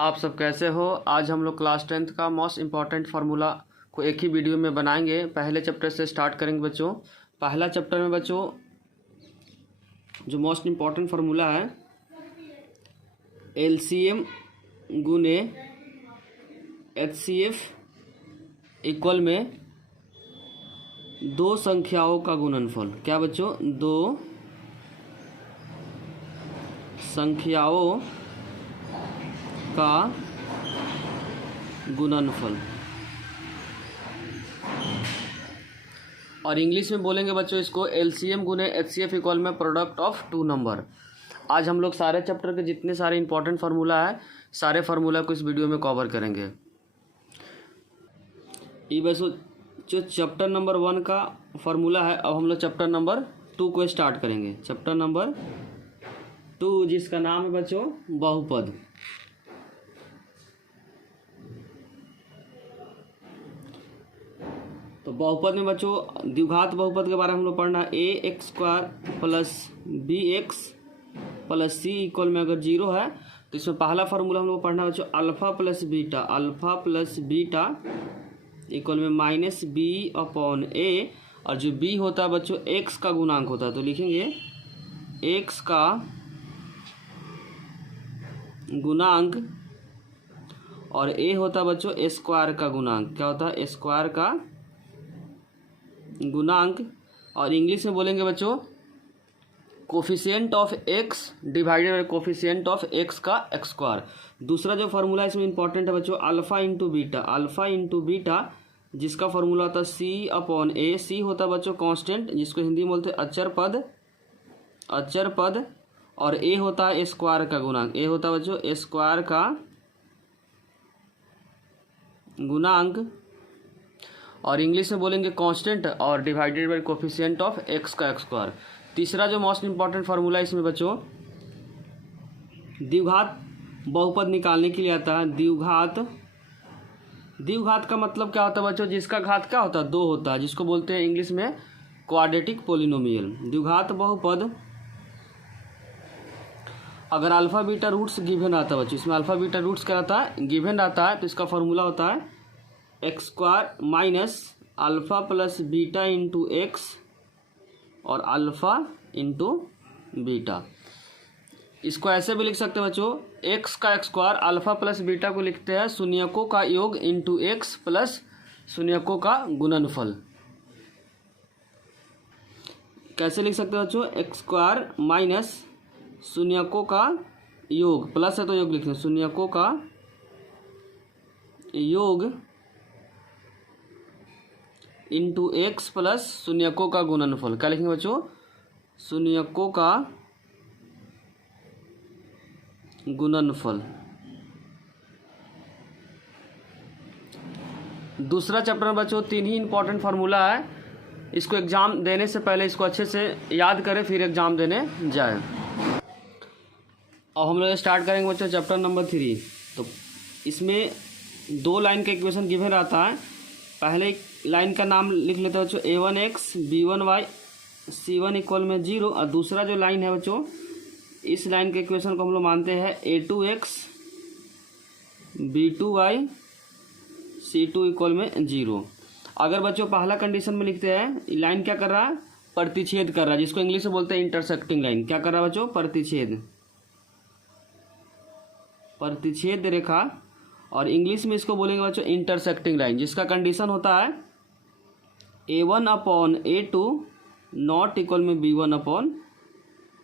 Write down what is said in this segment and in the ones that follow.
आप सब कैसे हो। आज हम लोग क्लास 10th का मोस्ट इम्पॉर्टेंट फार्मूला को एक ही वीडियो में बनाएंगे। पहले चैप्टर से स्टार्ट करेंगे बच्चों। पहला चैप्टर में बच्चों जो मोस्ट इम्पॉर्टेंट फार्मूला है एलसीएम गुने एचसीएफ इक्वल में दो संख्याओं का गुणनफल। क्या बच्चों? दो संख्याओं का गुणनफल। और इंग्लिश में बोलेंगे बच्चों इसको एलसीएम गुने एचसीएफ इक्वल में प्रोडक्ट ऑफ टू नंबर। आज हम लोग सारे चैप्टर के जितने सारे इंपॉर्टेंट फार्मूला है सारे फार्मूला को इस वीडियो में कवर करेंगे। ये बच्चों जो चैप्टर नंबर 1 का फार्मूला है, अब हम लोग चैप्टर नंबर 2 को स्टार्ट करेंगे। चैप्टर नंबर 2 जिसका नाम है बच्चों बहुपद। तो बहुपद में बच्चों द्विघात बहुपद के बारे में हम लोग पढ़ना। A x square plus b x plus c equal में अगर 0 है तो इसमें पहला फार्मूला हम लोग पढ़ना बच्चों अल्फा प्लस बीटा इक्वल में माइनस बी अपॉन ए। और जो बी होता है बच्चों एक्स का गुणांक होता है, तो लिखेंगे एक्स का गुणांक और ए होता है बच्चों स्क्वायर का गुणांक। क्या होता है? स्क्वायर का गुणांक। और इंग्लिश में बोलेंगे बच्चों coefficient of x divided by coefficient of x का एक्स स्क्वायर। दूसरा जो फार्मूला है इसमें इंपॉर्टेंट है बच्चों अल्फा इंटू बीटा जिसका फार्मूला होता है सी अपॉन ए। सी होता है बच्चों कांस्टेंट जिसको हिंदी में बोलते हैं अचर पद। और ए होता है स्क्वायर का गुणांक। ए होता है बच्चों स्क्वायर का गुणांक। और इंग्लिश में बोलेंगे कांस्टेंट और divided by coefficient of x का एक्स स्क्वायर। तीसरा जो मोस्ट इंपॉर्टेंट फार्मूला है इसमें बच्चों द्विघात बहुपद निकालने के लिए आता है। द्विघात का मतलब क्या होता है बच्चों? जिसका घात क्या होता है? 2 होता है, जिसको बोलते हैं इंग्लिश में क्वाड्रेटिक पोलिनोमियल। द्विघात बहुपद अगर अल्फा बीटा रूट्स गिवन आता है बच्चों, इसमें अल्फा बीटा रूट्स क्या रहता है? गिवन रहता है। तो इसका फार्मूला होता है x square minus alpha plus beta into x और अल्फा इंटू बीटा। इसको ऐसे भी लिख सकते हैं बच्चों एक्स का x square alpha plus beta को लिखते हैं शून्यकों का योग इंटू एक्स प्लस शून्यकों का गुणनफल। कैसे लिख सकते हैं बच्चों? एक्स स्क्वायर माइनस शून्यकों का योग, प्लस है तो योग लिखते हैं, शून्यकों का योग इंटू एक्स प्लस शून्यकों का गुणनफल। क्या लिखेंगे बच्चों? शून्यकों का गुणनफल। दूसरा चैप्टर में बच्चों 3 ही इंपॉर्टेंट फार्मूला है। इसको एग्जाम देने से पहले इसको अच्छे से याद करें फिर एग्जाम देने जाए। अब हम लोग स्टार्ट करेंगे बच्चों चैप्टर नंबर 3। तो इसमें 2 लाइन का इक्वेशन गिवन रहता है। पहले लाइन का नाम लिख लेते हैं बच्चों a1x b1y c1 इक्वल में 0। और दूसरा जो लाइन है बच्चों इस लाइन के इक्वेशन को हम लोग मानते हैं a2x b2y c2 इक्वल में 0। अगर बच्चों पहला कंडीशन में लिखते हैं लाइन क्या कर रहा है? प्रतिच्छेद कर रहा है, जिसको इंग्लिश में बोलते हैं इंटरसेक्टिंग लाइन। क्या कर रहा है बच्चों? प्रतिच्छेद रेखा। और इंग्लिश में इसको बोलेंगे बच्चों इंटरसेक्टिंग लाइन, जिसका कंडीशन होता है a1 upon a2 not equal में b1 अपॉन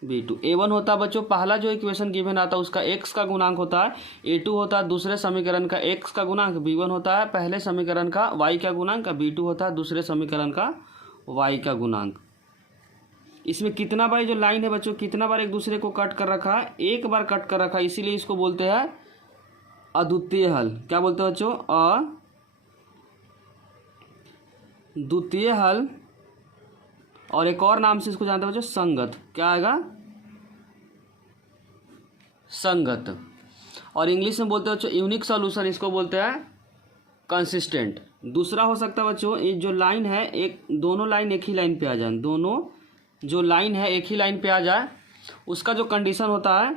b2। a1 होता है बच्चों पहला जो इक्वेशन गिवन आता है उसका x का गुणांक होता है, a2 होता है दूसरे समीकरण का x का गुणांक, b1 होता है पहले समीकरण का y का गुणांक, b2 होता है दूसरे समीकरण का y का गुणांक। इसमें कितना बार जो लाइन है बच्चों कितना बार एक दूसरे को कट कर रखा है? एक बार कट कर रखा है, इसीलिए इसको बोलते हैं अद्वितीय हल। क्या बोलते हैं बच्चों? अद्वितीय हल। और एक और नाम से इसको जानते हैं बच्चों संगत। क्या आएगा? संगत। और इंग्लिश में बोलते हैं बच्चों यूनिक सॉल्यूशन, इसको बोलते हैं कंसिस्टेंट। दूसरा हो सकता है बच्चों ये जो लाइन है दोनों लाइन एक ही लाइन पे आ जाए, दोनों जो लाइन है एक ही लाइन पे आ जाए, उसका जो कंडीशन होता है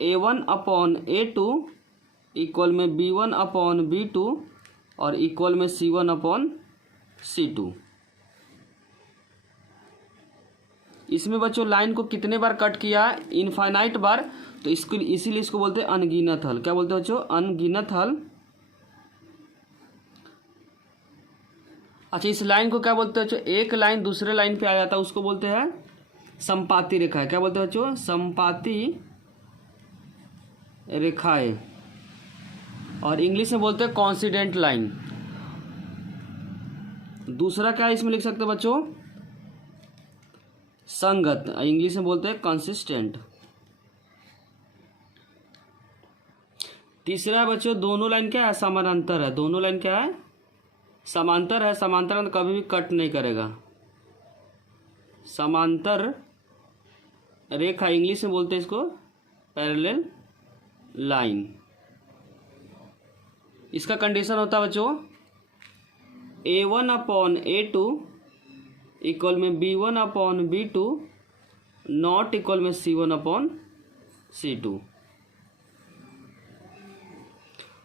a1 अपॉन a2 इक्वल में B1/B2 और इक्वल में C1/C2। इसमें बच्चों लाइन को कितने बार कट किया है? इनफाइनाइट बार। तो इसको इसीलिए इसको बोलते हैं अनगिनत हल। क्या बोलते हैं बच्चों? अनगिनत हल। अच्छा, इस लाइन को क्या बोलते हैं बच्चों? एक लाइन दूसरे लाइन पे आ जाता है उसको बोलते हैं समपाती रेखाएं। क्या बोलते हैं बच्चों? समपाती रेखाएं। और इंग्लिश में बोलते हैं कॉन्सिडेंट लाइन। दूसरा क्या इसमें लिख सकते हैं बच्चों? संगत। इंग्लिश में बोलते हैं कंसिस्टेंट। तीसरा है बच्चों दोनों लाइन क्या है? समानांतर है। दोनों लाइन क्या है? समांतर है। समांतर कभी भी कट नहीं करेगा। समांतर रेखा, इंग्लिश में बोलते हैं इसको पैरेलल लाइन। इसका कंडीशन होता है बच्चों A1/A2 इक्वल में B1/B2 नॉट इक्वल में C1/C2।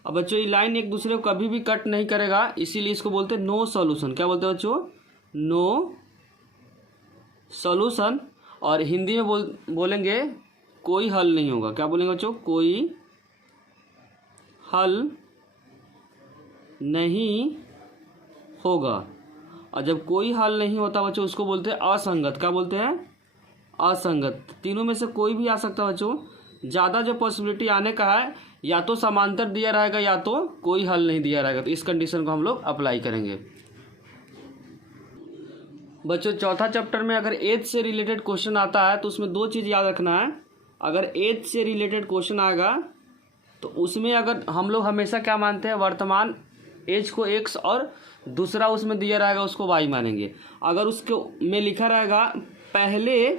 अब बच्चों ये लाइन एक दूसरे को कभी भी कट नहीं करेगा, इसीलिए इसको बोलते हैं नो सॉल्यूशन। क्या बोलते हैं बच्चों? No solution. और हिंदी में बोलेंगे कोई हल नहीं होगा। क्या बोलेंगे बच्चों? कोई हल नहीं होगा। और जब कोई हल नहीं होता बच्चों उसको बोलते हैं असंगत। क्या बोलते हैं? असंगत। तीनों में से कोई भी आ सकता है बच्चों। ज़्यादा जो पॉसिबिलिटी आने का है या तो समांतर दिया रहेगा या तो कोई हल नहीं दिया रहेगा। तो इस कंडीशन को हम लोग अप्लाई करेंगे। बच्चों चौथा चैप्टर में अगर एज से रिलेटेड क्वेश्चन आता है तो उसमें दो चीज़ याद रखना है। अगर एज से रिलेटेड क्वेश्चन आएगा तो उसमें अगर हम लोग हमेशा क्या मानते हैं? वर्तमान एज को x और दूसरा उसमें दिया रहेगा उसको y मानेंगे। अगर उसके में लिखा रहेगा पहले,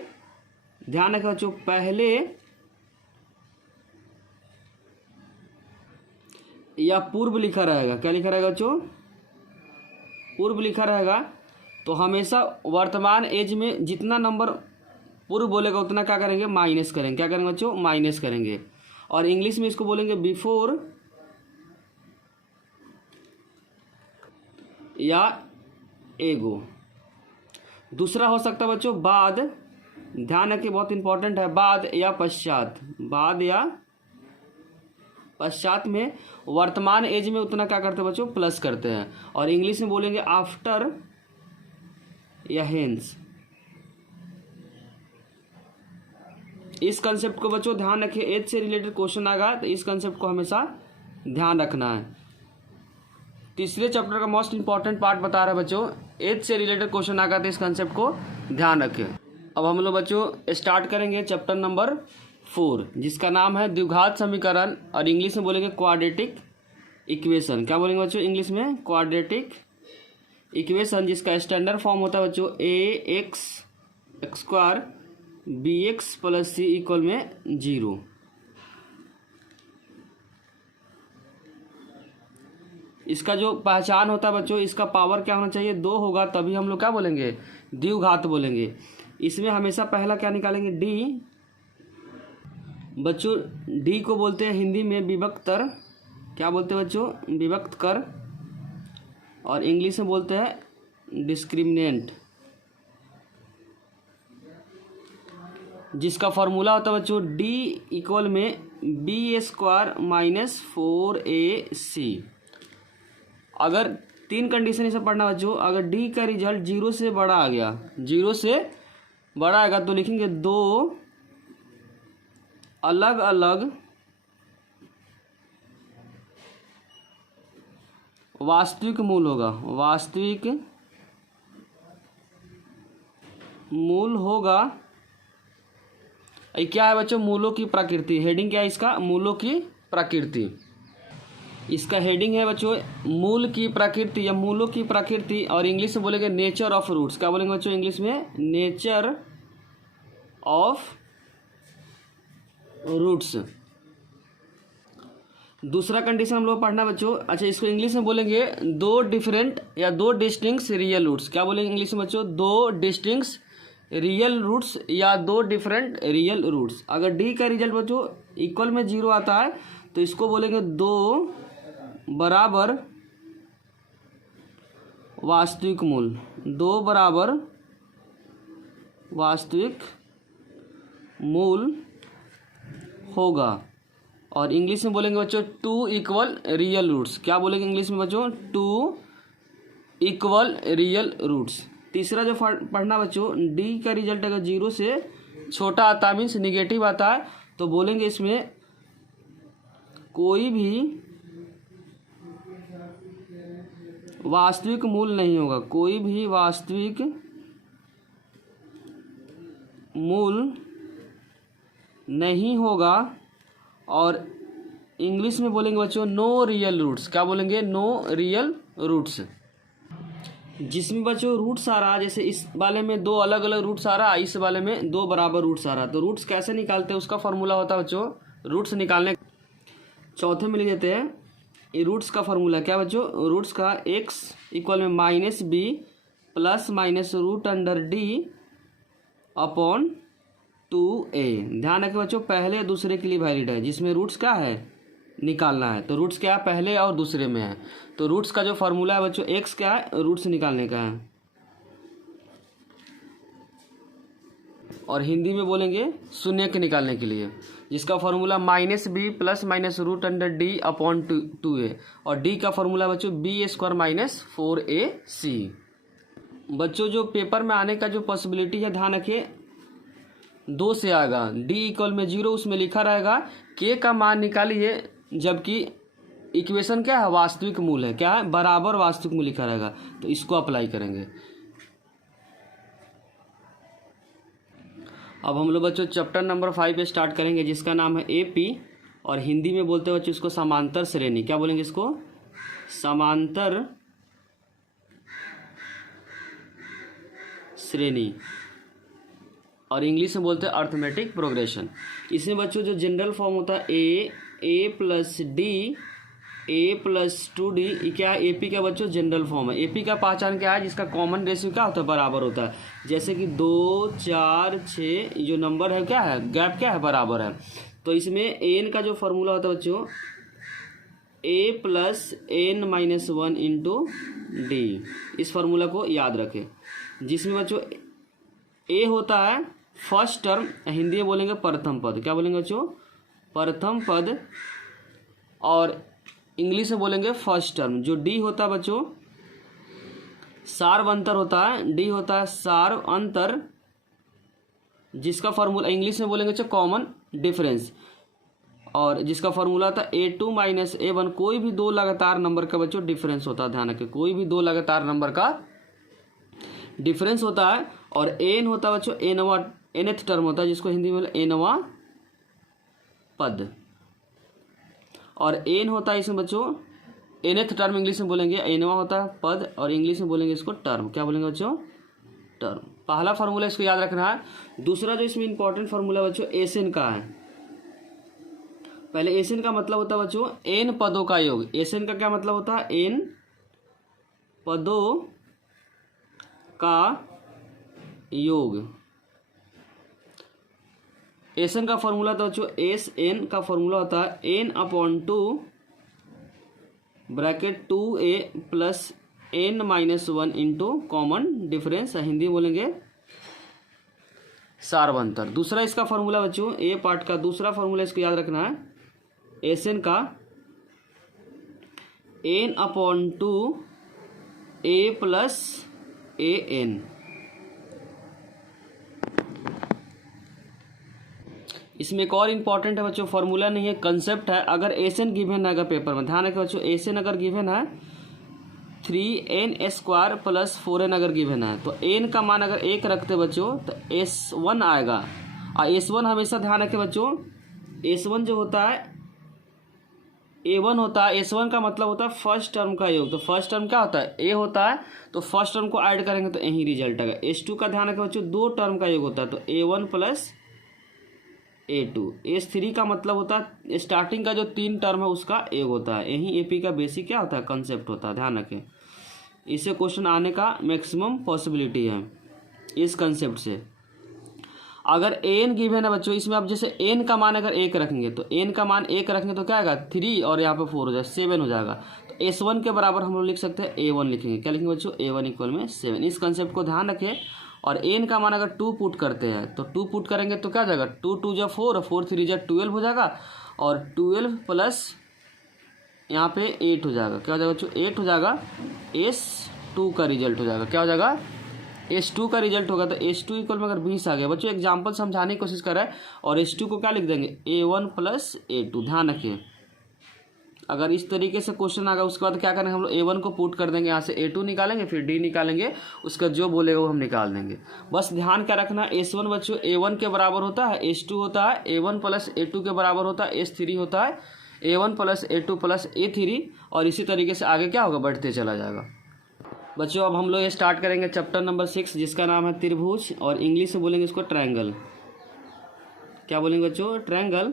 ध्यान रखें बच्चों, पहले या पूर्व लिखा रहेगा। क्या लिखा रहेगा बच्चों? पूर्व लिखा रहेगा। तो हमेशा वर्तमान एज में जितना नंबर पूर्व बोलेगा उतना क्या करेंगे? माइनस करेंगे। क्या करेंगे बच्चों? माइनस करेंगे। और इंग्लिश में इसको बोलेंगे बिफोर या एगो। दूसरा हो सकता है बच्चों बाद। ध्यान रखिए बहुत इंपॉर्टेंट है, बाद या पश्चात। बाद या पश्चात में वर्तमान एज में उतना क्या करते हैं बच्चों? प्लस करते हैं। और इंग्लिश में बोलेंगे आफ्टर या हेंस। इस कंसेप्ट को बच्चों ध्यान रखिए। एज से रिलेटेड क्वेश्चन आएगा तो इस कंसेप्ट को हमेशा ध्यान रखना है। तीसरे चैप्टर का मोस्ट इंपॉर्टेंट पार्ट बता रहा है बच्चों। एज से रिलेटेड क्वेश्चन आएगा तो इस कंसेप्ट को ध्यान रखें। अब हम लोग बच्चों स्टार्ट करेंगे चैप्टर नंबर 4 जिसका नाम है द्विघात समीकरण। और इंग्लिश में बोलेंगे क्वाड्रेटिक इक्वेशन। क्या बोलेंगे बच्चों इंग्लिश में? क्वाड्रेटिक इक्वेशन, जिसका स्टैंडर्ड फॉर्म होता है बच्चों ax² bx + c इक्वल में 0। इसका जो पहचान होता है बच्चों, इसका पावर क्या होना चाहिए? 2 होगा, तभी हम लोग क्या बोलेंगे? द्विघात बोलेंगे। इसमें हमेशा पहला क्या निकालेंगे? d। बच्चों d को बोलते हैं हिंदी में विभक्तर। क्या बोलते हैं बच्चों? विभक्त कर। और इंग्लिश में बोलते हैं डिस्क्रिमिनेंट, जिसका फॉर्मूला होता है बच्चों d इक्वल में b² - 4ac। अगर 3 कंडीशन इसे पढ़ना बच्चों, अगर d का रिजल्ट 0 से बड़ा आ गया, 0 से बड़ा आएगा तो लिखेंगे 2 अलग अलग वास्तविक मूल होगा। वास्तविक मूल होगा। ये क्या है बच्चों? मूलों की प्रकृति। हेडिंग क्या है इसका? मूलों की प्रकृति। इसका हेडिंग है बच्चों मूल की प्रकृति या मूलों की प्रकृति। और इंग्लिश में बोलेंगे नेचर ऑफ रूट्स। क्या बोलेंगे बच्चों इंग्लिश में? Nature of roots. दूसरा कंडीशन हम लोग पढ़ना बच्चों। अच्छा, इसको इंग्लिश में बोलेंगे 2 डिफरेंट या 2 डिस्टिंक्ट रियल रूट्स। क्या बोलेंगे इंग्लिश में बच्चों? 2 डिस्टिंक्ट रियल रूट्स या 2 डिफरेंट रियल रूट्स। अगर डी का रिजल्ट बच्चों इक्वल में 0 आता है तो इसको बोलेंगे दो बराबर वास्तविक मूल, दो बराबर वास्तविक मूल होगा। और इंग्लिश में बोलेंगे बच्चों टू इक्वल रियल रूट्स। क्या बोलेंगे इंग्लिश में बच्चों? Two equal real roots. तीसरा जो पढ़ना बच्चों, डी का रिजल्ट अगर 0 से छोटा आता है मीन्स निगेटिव आता है, तो बोलेंगे इसमें कोई भी वास्तविक मूल नहीं होगा, कोई भी वास्तविक मूल नहीं होगा। और इंग्लिश में बोलेंगे बच्चों नो रियल रूट्स। क्या बोलेंगे? No real roots. जिसमें बच्चों रूट्स आ रहा, जैसे इस वाले में दो अलग अलग रूट्स आ रहा, इस वाले में दो बराबर रूट्स आ रहा, तो रूट्स कैसे निकालते हैं उसका फॉर्मूला होता है बच्चों, रूट्स निकालने चौथे में लिख देते हैं ये रूट्स का फॉर्मूला। क्या बच्चों? रूट्स का x इक्वल में -b plus minus root under d upon 2a। ध्यान रखें बच्चों पहले दूसरे के लिए वैलिड है, जिसमें रूट्स क्या है निकालना है, तो रूट्स क्या है पहले और दूसरे में है। तो रूट्स का जो फॉर्मूला है बच्चों x क्या है, रूट्स निकालने का है। और हिंदी में बोलेंगे शून्य के निकालने के लिए, जिसका formula -b plus minus root under d upon 2a। और d का फॉर्मूला बच्चों b² - 4ac। बच्चों जो पेपर में आने का जो पॉसिबिलिटी है ध्यान रखिए 2 से आएगा, d इक्वल में 0 उसमें लिखा रहेगा, k का मान निकालिए, जबकि इक्वेशन क्या है वास्तविक मूल है, क्या है बराबर वास्तविक मूल लिखा रहेगा, तो इसको अप्लाई करेंगे। अब हम लोग बच्चों चैप्टर नंबर 5 पे स्टार्ट करेंगे, जिसका नाम है एपी, और हिंदी में बोलते हैं बच्चों इसको समांतर श्रेणी। क्या बोलेंगे इसको? समांतर श्रेणी। और इंग्लिश में बोलते हैं अर्थमेटिक प्रोग्रेशन। इसमें बच्चों जो जनरल फॉर्म होता है a plus D a plus 2d, क्या है एपी का बच्चों जनरल फॉर्म है। एपी का पहचान क्या है? जिसका कॉमन रेशियो क्या होता है बराबर होता है, जैसे कि 2 4 6 जो नंबर है क्या है गैप क्या है बराबर है। तो इसमें एन का जो फॉर्मूला होता है बच्चों a plus n-1 into D. इस फार्मूला को याद रखें, जिसमें बच्चों a होता है फर्स्ट टर्म, हिंदी में बोलेंगे प्रथम पद। क्या बोलेंगे बच्चों? प्रथम पद। और इंग्लिश में बोलेंगे फर्स्ट टर्म। जो डी होता है बच्चों सार्व अंतर होता है, डी होता है सार्व अंतर, जिसका फॉर्मूला इंग्लिश में बोलेंगे बच्चों कॉमन डिफरेंस, और जिसका फॉर्मूला था a2 - a1। कोई भी दो लगातार नंबर का बच्चों डिफरेंस होता है, ध्यान रखें कोई भी दो लगातार नंबर का डिफरेंस होता है। और एन होता है बच्चों nth टर्म होता है, जिसको हिंदी में nवां पद। और एन होता है इसमें बच्चों nth टर्म, इंग्लिश में बोलेंगे nवां होता है पद, और इंग्लिश में बोलेंगे इसको टर्म। क्या बोलेंगे बच्चों? टर्म। पहला फार्मूला इसको याद रखना है। दूसरा जो इसमें इंपॉर्टेंट फार्मूला बच्चों एसएन का है। पहले एसएन का मतलब होता है बच्चों एन पदों का योग। एसएन का क्या मतलब होता है? एन पदों का योग। एसएन का फॉर्मूला तो बच्चों एस एन का फॉर्मूला होता है n/2 bracket 2a plus n-1 into common difference, Hindi बोलेंगे सार्वंतर। दूसरा इसका फॉर्मूला बच्चों ए पार्ट का दूसरा फॉर्मूला इसको याद रखना है, एसएन का n/2 a प्लस an। इसमें एक और इम्पॉर्टेंट है बच्चों, फॉर्मूला नहीं है कंसेप्ट है। अगर एसएन गिवन है अगर पेपर में, ध्यान रखें बच्चों एसएन अगर गिवन है 3n² प्लस 4n अगर गिवन है, तो n का मान अगर 1 रखते बच्चों तो s1 आएगा। और s1 हमेशा ध्यान रखें बच्चों s1 जो होता है a1 होता है। s1 का मतलब होता है फर्स्ट टर्म का योग। तो फर्स्ट टर्म क्या होता है? a होता है, तो फर्स्ट टर्म को ऐड करेंगे तो यही रिजल्ट आएगा। s2 का ध्यान रखें बच्चों दो टर्म का योग होता है, तो a1 प्लस a2। s3 का मतलब होता है स्टार्टिंग का जो 3 टर्म है उसका योग होता है। यही एपी का बेसिक क्या होता है कंसेप्ट होता है, ध्यान रखें। इससे क्वेश्चन आने का मैक्सिमम पॉसिबिलिटी है इस कंसेप्ट से। अगर एन गिवन है बच्चों, इसमें आप जैसे एन का मान अगर 1 रखेंगे तो एन का मान 1 रखेंगे तो क्या आएगा 3 और यहाँ पे 4 हो जाएगा 7 हो जाएगा। तो S1 के बराबर हम लोग लिख सकते हैं A1 लिखेंगे। क्या लिखेंगे बच्चों? A1 इक्वल में 7। इस कंसेप्ट को ध्यान रखें। और एन का मान अगर 2 पुट करते हैं तो 2 पुट करेंगे तो क्या हो जाएगा 2 2 जा 4 और 4 3 जा 12 हो जाएगा। और 12 प्लस यहाँ पे 8 हो जाएगा। क्या हो जाएगा बच्चों? 8 हो जाएगा। S2 का रिजल्ट हो जाएगा। क्या हो जाएगा? S2 का रिजल्ट होगा। तो S2 इक्वल में अगर 20 आ गया बच्चों, एग्जाम्पल समझाने की कोशिश कर रहा है। और S2 को क्या लिख देंगे? A1 plus A2। ध्यान रखिए, अगर इस तरीके से क्वेश्चन आ गया उसके बाद क्या करेंगे हम लोग A1 को पुट कर देंगे, यहाँ से A2 निकालेंगे, फिर D निकालेंगे, उसका जो बोलेगा वो हम निकाल देंगे। बस ध्यान क्या रखना, S1 बच्चों A1 के बराबर होता है, S2 होता है, A1 प्लस A2 के बराबर होता है, S3 होता है, A1 plus A2 plus A3, और इसी तरीके से आगे क्या होगा बढ़ते चला जाएगा। बच्चों अब हम लोग ये स्टार्ट करेंगे चैप्टर नंबर 6 जिसका नाम है त्रिभुज, और इंग्लिश में बोलेंगे इसको ट्रायंगल। क्या बोलेंगे बच्चों? ट्रायंगल।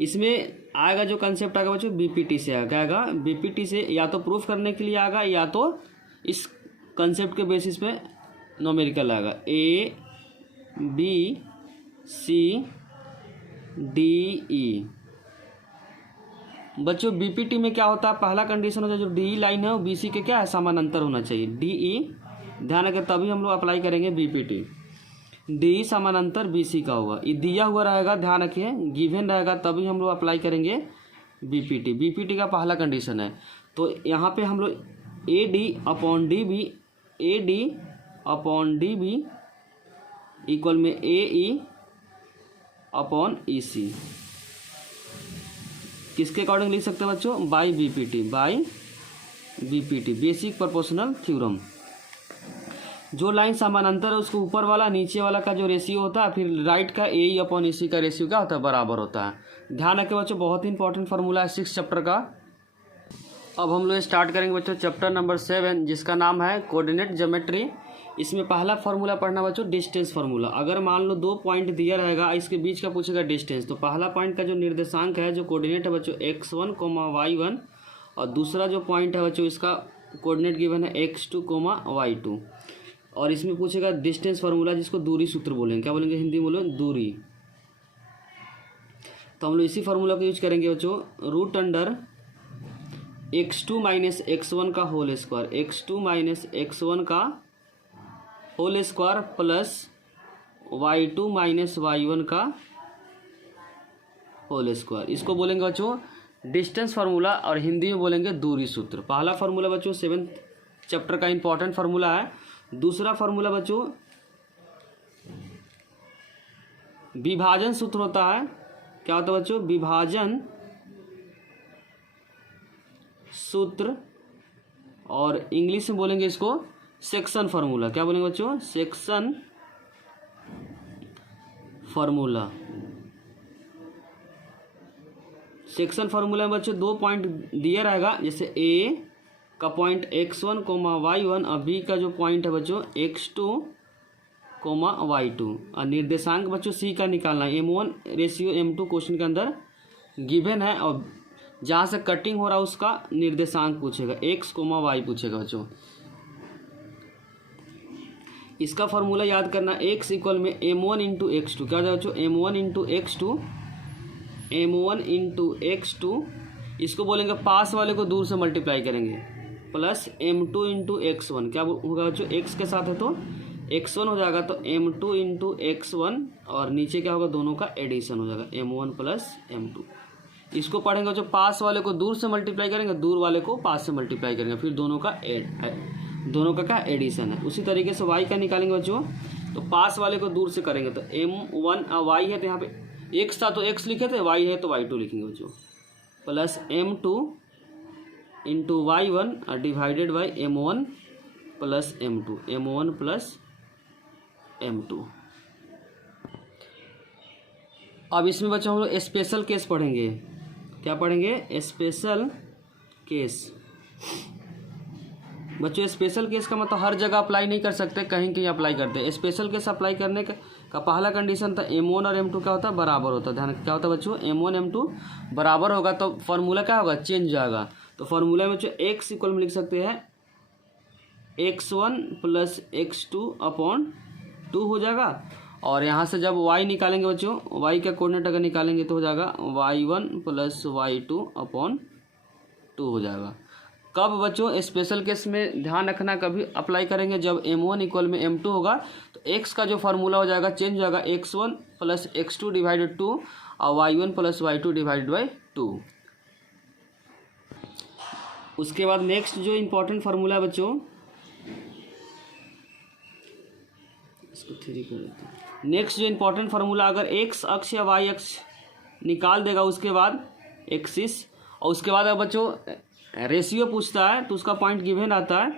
इसमें आएगा जो कंसेप्ट आएगा बच्चों बीपीटी से आएगा। बीपीटी से या तो प्रूफ करने के लिए आएगा या तो इस कंसेप्ट के बेसिस पे न्यूमेरिकल आएगा। A B C D E। बच्चों बीपीटी में क्या होता है, पहला कंडीशन होता है जो डी लाइन है वो बीसी के क्या है समानांतर होना चाहिए। DE ध्यान रखें, तभी हम लोग अप्लाई करेंगे बीपीटी। डी समानांतर बीसी का होगा, ये दिया हुआ रहेगा, ध्यान रखिए, गिवन रहेगा तभी हम लोग अप्लाई करेंगे बीपीटी। बीपीटी का पहला कंडीशन है। तो यहाँ पे हम लोग AD अपॉन DB इक्वल में AE अपॉन EC किसके अकॉर्डिंग लिख सकते हैं बच्चों? By BPT, basic proportional theorem. जो लाइन समानांतर है उसको ऊपर वाला नीचे वाला का जो रेशियो होता है, फिर राइट का AE अपॉन EC का रेशियो क्या होता है? बराबर होता है। ध्यान रखें बच्चों, बहुत ही इंपॉर्टेंट फार्मूला है 6 चैप्टर का। अब हम लोग स्टार्ट करेंगे बच्चों चैप्टर नंबर 7 जिसका नाम है कोऑर्डिनेट ज्योमेट्री। इसमें पहला फार्मूला पढ़ना बच्चों डिस्टेंस फार्मूला। अगर मान लो 2 पॉइंट दिया रहेगा, इसके बीच का पूछेगा डिस्टेंस, तो पहला पॉइंट का जो निर्देशांक है जो कोऑर्डिनेट है बच्चों x1, y1, और दूसरा जो पॉइंट है बच्चों इसका कोऑर्डिनेट गिवन है x2, y2। और इसमें पूछेगा डिस्टेंस फार्मूला जिसको दूरी सूत्र बोलेंगे। क्या बोलेंगे हिंदी में? बोलो दूरी। तो हम लोग इसी फार्मूला को यूज करेंगे बच्चों, root under x2 minus x1 का whole square, x2 minus x1 का whole square plus y2 minus y1 का होल स्क्वायर। इसको बोलेंगे बच्चों डिस्टेंस फार्मूला, और हिंदी में बोलेंगे दूरी सूत्र। पहला फार्मूला बच्चों 7th चैप्टर का इंपॉर्टेंट फार्मूला है। दूसरा फार्मूला बच्चों विभाजन सूत्र होता है। क्या होता है बच्चों? विभाजन सूत्र, और इंग्लिश में बोलेंगे इसको सेक्शन फार्मूला। क्या बोलेंगे बच्चों? Section formula. सेक्शन फार्मूला में बच्चों 2 पॉइंट दिया रहेगा, जैसे A का पॉइंट x1, y1, और B का जो पॉइंट है बच्चों x2, y2, और निर्देशांक बच्चों C का निकालना है। M1 रेशियो M2 क्वेश्चन के अंदर गिवन है, और जहाँ से कटिंग हो रहा है उसका निर्देशांक पूछेगा, x, y पूछेगा बच्चों। इसका फार्मूला याद करना, x इक्वल में m1 इंटू x2। क्या हो जाएगा बच्चों? m1 इंटू x2, इसको बोलेंगे पास वाले को दूर से मल्टीप्लाई करेंगे, प्लस m2 इंटू x1। क्या होगा बच्चों? x के साथ है तो x1 हो जाएगा, तो m2 इंटू x1, और नीचे क्या होगा? दोनों का एडिशन हो जाएगा, m1 प्लस m2। इसको पढ़ेंगे जो पास वाले को दूर से मल्टीप्लाई करेंगे, दूर वाले को पास से मल्टीप्लाई करेंगे, फिर दोनों का क्या एडिशन है। उसी तरीके से y का निकालेंगे बच्चों, तो पास वाले को दूर से करेंगे, तो m1 y है तो यहाँ पे x था तो x लिखे थे, y है तो y2 लिखेंगे बच्चों, plus m2 into y1 divided by m1 plus m2, m1 plus m2। अब इसमें बच्चों हम लोग स्पेशल केस पढ़ेंगे। क्या पढ़ेंगे? Special case. बच्चों स्पेशल केस का मतलब हर जगह अप्लाई नहीं कर सकते, कहीं कहीं अप्लाई करते हैं। स्पेशल केस अप्लाई करने का पहला कंडीशन था m1 और m2 क्या होता है? बराबर होता है। ध्यान क्या होता है बच्चों? m1 m2 बराबर होगा तो फॉर्मूला क्या होगा? चेंज हो जाएगा। तो फॉर्मूला में बच्चों x इक्वल में लिख सकते हैं x1 प्लस x2 अपॉन 2 हो जाएगा। और यहाँ से जब y निकालेंगे बच्चों, y का कोऑर्डिनेट अगर निकालेंगे तो हो जाएगा y1 प्लस y2 अपॉन 2 हो जाएगा। कब बच्चों स्पेशल केस में ध्यान रखना, कभी अप्लाई करेंगे जब m1 इक्वल में m2 होगा तो x का जो फार्मूला हो जाएगा चेंज हो जाएगा, x1 प्लस x2 डिवाइडेड 2 और y1 plus y2 divided by 2। उसके बाद नेक्स्ट जो इम्पोर्टेंट फार्मूला है बच्चों, इसको 3 कर देते हैं। नेक्स्ट जो इम्पोर्टेंट फार्मूला, अगर x अक्ष या y अक्ष निकाल देगा उसके बाद एक्सिस, और उसके बाद अगर बच्चों रेशियो पूछता है तो उसका पॉइंट गिवन आता है,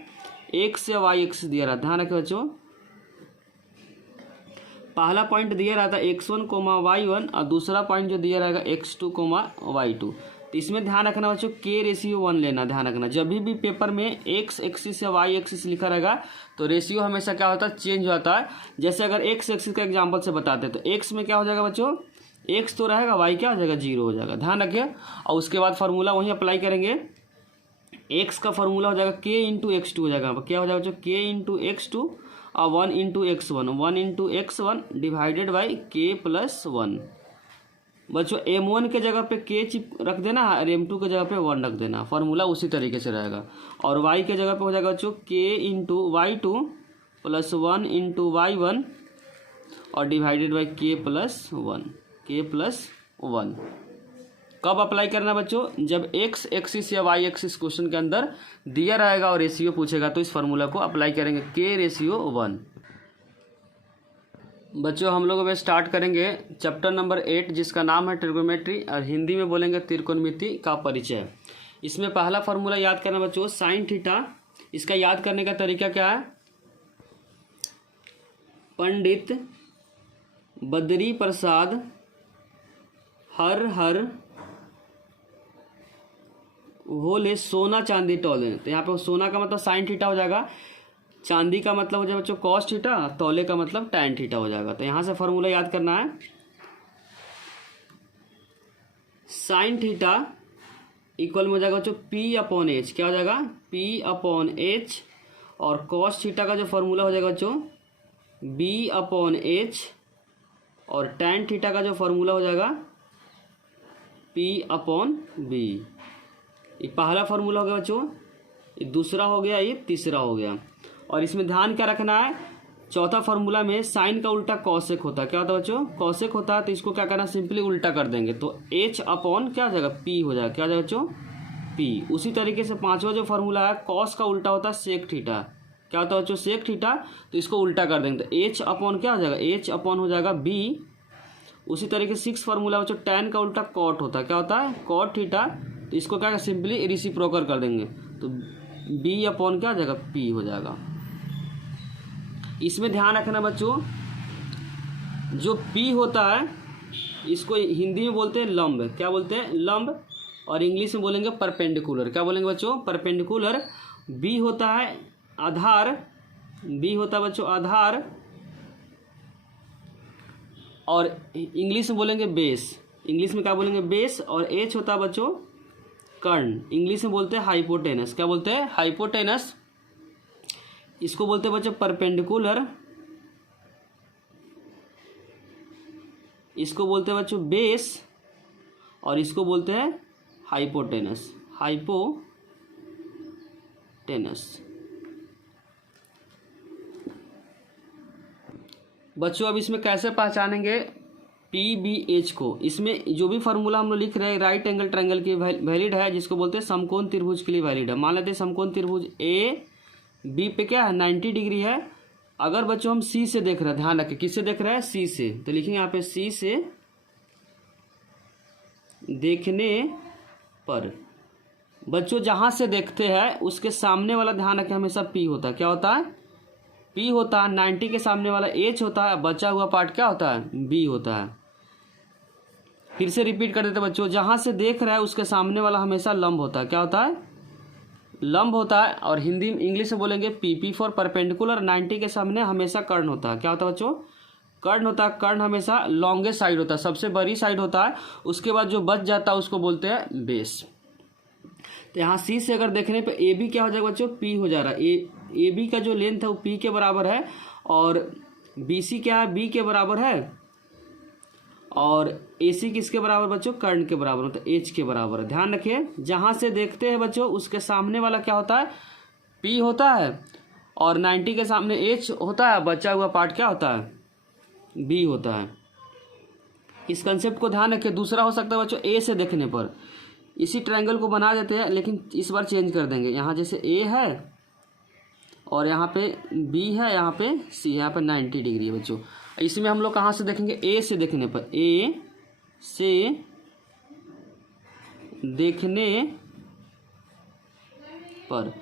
x या y एक्सिस दिया रहता है। ध्यान रखें बच्चों, पहला पॉइंट दिया रहता है x1 y1 और दूसरा पॉइंट जो दिया रहेगा x2 y2। तो इसमें ध्यान रखना बच्चों k रेशियो 1 लेना। ध्यान रखना जब भी पेपर में x एक्सिस या y एक्सिस लिखा रहेगा तो रेशियो हमेशा क्या होता है, चेंज होता है। जैसे अगर x एक्सिस का एग्जांपल से बताते हैं तो x में क्या हो जाएगा बच्चों, x तो रहेगा, y क्या हो जाएगा, 0 हो जाएगा। ध्यान रखिए। और उसके बाद फार्मूला वहीं अप्लाई करेंगे, x का फार्मूला हो जाएगा k इंटू x2 हो जाएगा। क्या हो जाएगा बच्चों, k इंटू x2 और 1 into x1, 1 into x1 divided by k plus 1। बच्चों m1 के जगह पे k चिप रख देना और m2 के जगह पे 1 रख देना, फार्मूला उसी तरीके से रहेगा। और y के जगह पे हो जाएगा बच्चों k into y2 plus 1 into y1 और डिवाइडेड बाई k प्लस 1। कब अप्लाई करना बच्चों, जब x एक्सिस या y एक्सिस क्वेश्चन के अंदर दिया रहेगा और रेशियो पूछेगा तो इस फार्मूला को अप्लाई करेंगे, k रेशियो 1। बच्चों हम लोग अब स्टार्ट करेंगे चैप्टर नंबर 8 जिसका नाम है ट्रिग्नोमेट्री, और हिंदी में बोलेंगे त्रिकोणमिति का परिचय। इसमें पहला फार्मूला याद करना बच्चों, साइन थीटा। इसका याद करने का तरीका क्या है, पंडित बद्री प्रसाद हर बोले सोना चांदी तौले। तो यहाँ पे सोना का मतलब साइन थीटा हो जाएगा, चांदी का मतलब हो जाएगा बच्चों कॉस थीटा, तौले का मतलब टैन थीटा हो जाएगा। तो यहाँ से फार्मूला याद करना है, साइन थीटा इक्वल में हो जाएगा बच्चों p अपॉन एच। क्या हो जाएगा, p अपॉन एच। और कॉस थीटा का जो फार्मूला हो जाएगा बच्चों b अपॉन एच। और टैन थीटा का जो फार्मूला हो जाएगा p अपॉन b। ये पहला फार्मूला हो गया बच्चों, ये दूसरा हो गया, ये तीसरा हो गया। और इसमें ध्यान क्या रखना है, चौथा फार्मूला में साइन का उल्टा कॉसेक होता है। क्या होता है बच्चों, कॉसेक होता है। तो इसको क्या करना, सिंपली उल्टा कर देंगे तो h अपॉन क्या हो जाएगा, p हो जाएगा। क्या हो जाएगा बच्चों, p। उसी तरीके से पांचवा जो फार्मूला है, कॉस का उल्टा होता है सेक थीटा। क्या होता है बच्चों, सेक थीटा। तो इसको उल्टा कर देंगे तो h अपॉन क्या हो जाएगा, h अपॉन हो जाएगा b। उसी तरीके से 6 फार्मूला बच्चों, टैन का उल्टा कॉट होता है। क्या होता है, कॉट थीटा। तो इसको क्या सिंपली रेसिप्रोकल कर देंगे तो b अपॉन क्या हो जाएगा, p हो जाएगा। इसमें ध्यान रखना बच्चों, जो p होता है इसको हिंदी में बोलते हैं लंब। क्या बोलते हैं, लंब। और इंग्लिश में बोलेंगे परपेंडिकुलर। क्या बोलेंगे बच्चों, परपेंडिकुलर। b होता है आधार, b होता है बच्चों आधार। और इंग्लिश में बोलेंगे बेस। इंग्लिश में क्या बोलेंगे, बेस। और h होता है बच्चों कर्ण, इंग्लिश में बोलते हैं हाइपोटेनस। क्या बोलते हैं, हाइपोटेनस। इसको बोलते हैं बच्चों परपेंडिकुलर, इसको बोलते हैं बच्चों बेस, और इसको बोलते हैं हाइपोटेनस, हाइपोटेनस। बच्चों अब इसमें कैसे पहचानेंगे PBH को। इसमें जो भी फार्मूला हम लोग लिख रहे हैं राइट एंगल ट्रायंगल की वैलिड है, जिसको बोलते हैं समकोण त्रिभुज के लिए वैलिड है। मान लेते हैं समकोण त्रिभुज AB पे क्या है, 90 डिग्री है। अगर बच्चों हम C से देख रहे हैं, ध्यान रखें किससे देख रहे हैं, C से, तो लिखेंगे यहाँ पे C से देखने पर। बच्चों जहाँ से देखते हैं उसके सामने वाला ध्यान रखें हमेशा P होता है। क्या होता है, P होता है। 90 के सामने वाला H होता है, बचा हुआ पार्ट क्या होता है, B होता है। फिर से रिपीट कर देते हैं बच्चों, जहाँ से देख रहा है उसके सामने वाला हमेशा लंब होता है। क्या होता है, लंब होता है। और हिंदी इंग्लिश में बोलेंगे PP फॉर परपेंडिकुलर। 90 के सामने हमेशा कर्ण होता है। क्या होता है बच्चों, कर्ण होता है। कर्ण हमेशा लॉन्गेस्ट साइड होता है, सबसे बड़ी साइड होता है। उसके बाद जो बच जाता है उसको बोलते हैं बेस। तो यहाँ C से अगर देखने पे AB क्या हो जाएगा बच्चों, P हो जा रहा है। AB का जो लेंथ है वो P के बराबर है। और BC क्या है, B के बराबर है, और AC किसके बराबर बच्चों, कर्ण के बराबर होता है, H के बराबर है। ध्यान रखिए, जहां से देखते हैं बच्चों उसके सामने वाला क्या होता है, P होता है, और 90 के सामने H होता है, बचा हुआ पार्ट क्या होता है, B होता है। इस कंसेप्ट को ध्यान रखिए। दूसरा हो सकता है बच्चों A से देखने पर, इसी ट्रायंगल को बना देते हैं, लेकिन इस बार चेंज कर देंगे। यहाँ जैसे A है और यहाँ पे B है, यहाँ पे C है, यहाँ पे 90 डिग्री है बच्चों। इसमें हम लोग कहाँ से देखेंगे, A से देखने पर, A से देखने पर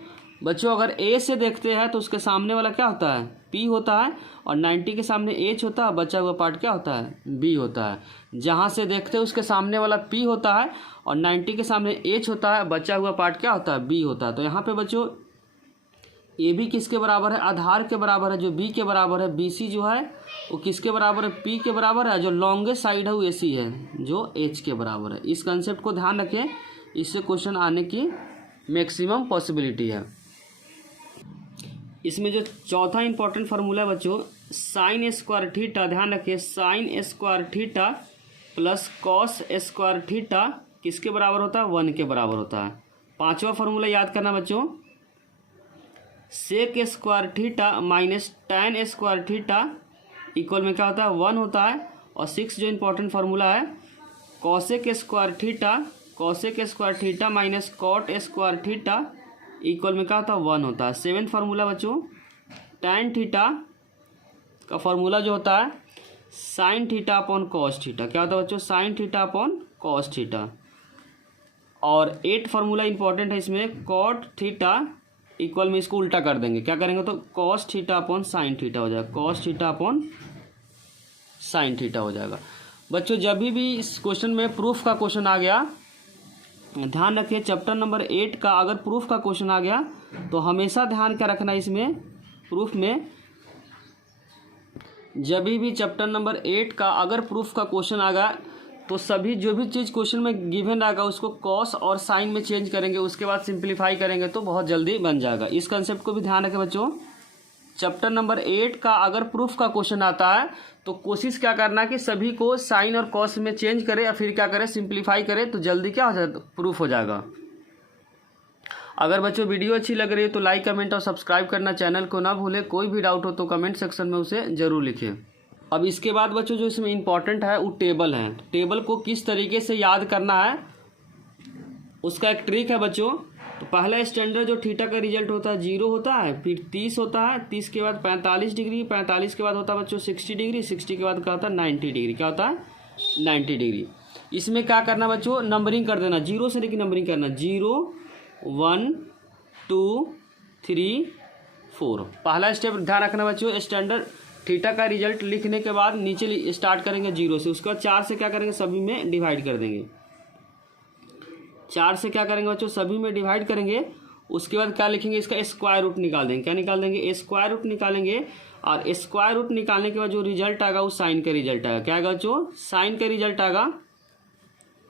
बच्चों अगर A से देखते हैं तो उसके सामने वाला क्या होता है, P होता है, और 90 के सामने H होता है, बचा हुआ पार्ट क्या होता है, B होता है। जहाँ से देखते हैं उसके सामने वाला P होता है और 90 के सामने H होता है, बचा हुआ पार्ट क्या होता है, B होता है। तो यहाँ पे बच्चों AB किसके बराबर है, आधार के बराबर है, जो B के बराबर है। BC जो है वो किसके बराबर है, P के बराबर है, जो लॉन्गेस्ट साइड है वो AC है, जो H के बराबर है। इस कंसेप्ट को ध्यान रखें, इससे क्वेश्चन आने की मैक्सिमम पॉसिबिलिटी है। इसमें जो चौथा इंपॉर्टेंट फार्मूला है बच्चों, साइन स्क्वायर थीटा, ध्यान रखिए, sine square theta plus cos square theta किसके बराबर होता है, 1 के बराबर होता है। पांचवा फार्मूला याद करना बच्चों, sec square theta minus tan square theta equal में क्या होता है, 1 होता है। और 6 जो इंपॉर्टेंट फार्मूला है, cosec square theta minus cot square theta equal में क्या होता है, 1 होता है। 7th फार्मूला बच्चों, टैन थीटा का फार्मूला जो होता है sine theta upon cos theta, क्या होता है बच्चों, sine theta upon cos theta. और 8th फार्मूला इंपॉर्टेंट है इसमें, कॉट थीटा इक्वल में इसको उल्टा कर देंगे, क्या करेंगे तो cos theta upon sine theta हो जाएगा, cos theta upon sine theta हो जाएगा। बच्चों जब भी इस क्वेश्चन में प्रूफ का क्वेश्चन आ गया, ध्यान रखिए चैप्टर नंबर 8 का अगर प्रूफ का क्वेश्चन आ गया तो हमेशा ध्यान का रखना, इसमें प्रूफ में जब भी चैप्टर नंबर 8 का अगर प्रूफ का क्वेश्चन आ गया तो सभी जो भी चीज़ क्वेश्चन में गिवन आएगा उसको कॉस और साइन में चेंज करेंगे, उसके बाद सिंप्लीफाई करेंगे तो बहुत जल्दी बन जाएगा। इस कंसेप्ट को भी ध्यान रखें बच्चों। चैप्टर नंबर 8 का अगर प्रूफ का क्वेश्चन आता है तो कोशिश क्या करना कि सभी को साइन और कॉस में चेंज करें या फिर क्या करें, सिंप्लीफाई करें, तो जल्दी क्या हो जाएगा, प्रूफ हो जाएगा। अगर बच्चों वीडियो अच्छी लग रही है तो लाइक कमेंट और सब्सक्राइब करना चैनल को ना भूलें। कोई भी डाउट हो तो कमेंट सेक्शन में उसे ज़रूर लिखें। अब इसके बाद बच्चों जो इसमें इंपॉर्टेंट है वो टेबल है। टेबल को किस तरीके से याद करना है उसका एक ट्रिक है बच्चों। तो पहला स्टैंडर्ड जो थीटा का रिजल्ट होता है 0 होता है, फिर 30 होता है, 30 के बाद 45 डिग्री, 45 के बाद होता है बच्चों 60 डिग्री, 60 के बाद क्या होता है 90 डिग्री, क्या होता है 90 डिग्री। इसमें क्या करना बच्चों, नंबरिंग कर देना, 0 से लेकर नंबरिंग करना, 0 1 2 3 4। पहला स्टेप ध्यान रखना बच्चों, स्टैंडर्ड थीटा का रिजल्ट लिखने के बाद नीचे स्टार्ट करेंगे 0 से, उसके बाद 4 से क्या करेंगे, सभी में डिवाइड कर देंगे। 4 से क्या करेंगे बच्चों, सभी में डिवाइड करेंगे। उसके बाद क्या लिखेंगे, इसका स्क्वायर रूट निकाल देंगे। क्या निकाल देंगे, स्क्वायर रूट निकालेंगे। और स्क्वायर रूट निकालने के बाद जो रिजल्ट आएगा वो साइन का रिजल्ट आएगा। क्या आएगा बच्चों, साइन का रिजल्ट आएगा।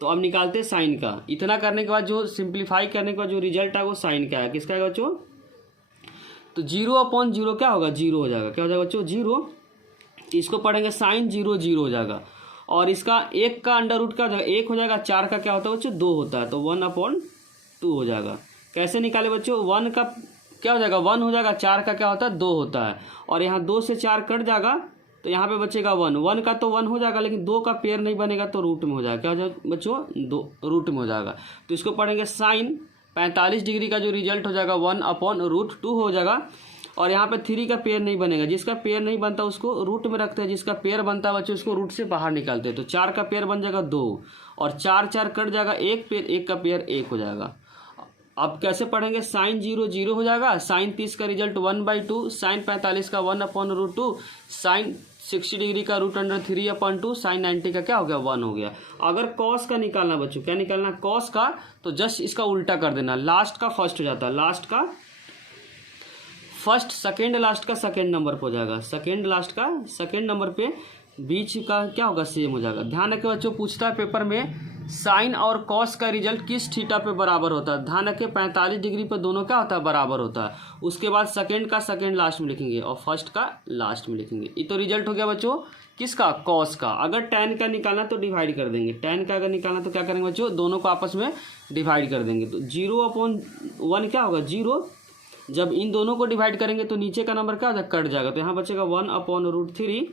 तो अब निकालते हैं साइन का। इतना करने के बाद जो सिंप्लीफाई करने के बाद जो रिजल्ट आएगा वो साइन का आएगा। किसका आएगा बच्चों, तो 0/0 क्या होगा, 0 हो जाएगा। क्या हो जाएगा बच्चों, 0। इसको पढ़ेंगे साइन 0 0 हो जाएगा। और इसका 1 का अंडर रूट क्या हो जाएगा, 1 हो जाएगा। 4 का क्या होता है बच्चों, 2 होता है, तो 1/2 हो जाएगा। कैसे निकाले बच्चों, 1 का क्या हो जाएगा, 1 हो जाएगा। 4 का क्या होता है, 2 होता है। और यहाँ 2 से 4 कट जाएगा तो यहाँ पे बचेगा 1। 1 का तो 1 हो जाएगा, लेकिन 2 का पेयर नहीं बनेगा तो रूट में हो जाएगा। क्या हो जाएगा बच्चों, 2 रूट में हो जाएगा। तो इसको पढ़ेंगे साइन 45 डिग्री का जो रिजल्ट हो जाएगा 1/√2 हो जाएगा। और यहाँ पे 3 का पेयर नहीं बनेगा, जिसका पेयर नहीं बनता उसको रूट में रखते हैं, जिसका पेयर बनता है बच्चों उसको रूट से बाहर निकालते हैं। तो 4 का पेयर बन जाएगा 2 और 4 4 कट जाएगा, 1 पेयर, 1 का पेयर 1 हो जाएगा। अब कैसे पढ़ेंगे, साइन 0 0 हो जाएगा। साइन 30 का रिजल्ट 1/2, साइन 45 का 1/√2, साइन 60 डिग्री का √3/2, साइन 90 का क्या हो गया, 1 हो गया। अगर कॉस का निकालना बच्चों, क्या निकालना कॉस का, तो जस्ट इसका उल्टा कर देना, लास्ट का फर्स्ट हो जाता है, लास्ट का फर्स्ट, सेकेंड लास्ट का सेकेंड नंबर पर हो जाएगा, सेकेंड लास्ट का सेकेंड नंबर पे बीच का क्या होगा, सेम हो जाएगा। ध्यान रखें बच्चों, पूछता है पेपर में साइन और कॉस का रिजल्ट किस थीटा पे बराबर होता है। ध्यान रखें 45 डिग्री पे दोनों क्या होता है, बराबर होता है। उसके बाद सेकंड का सेकंड लास्ट में लिखेंगे और फर्स्ट का लास्ट में लिखेंगे। ये तो रिजल्ट हो गया बच्चों किसका, कॉस का। अगर tan का निकालना तो डिवाइड कर देंगे, tan का अगर निकालना तो क्या करेंगे बच्चों, दोनों को आपस में डिवाइड कर देंगे। तो 0/1 क्या होगा, 0। जब इन दोनों को डिवाइड करेंगे तो नीचे का नंबर क्या हो जाएगा, कट जाएगा। तो यहाँ बचेगा 1/√3।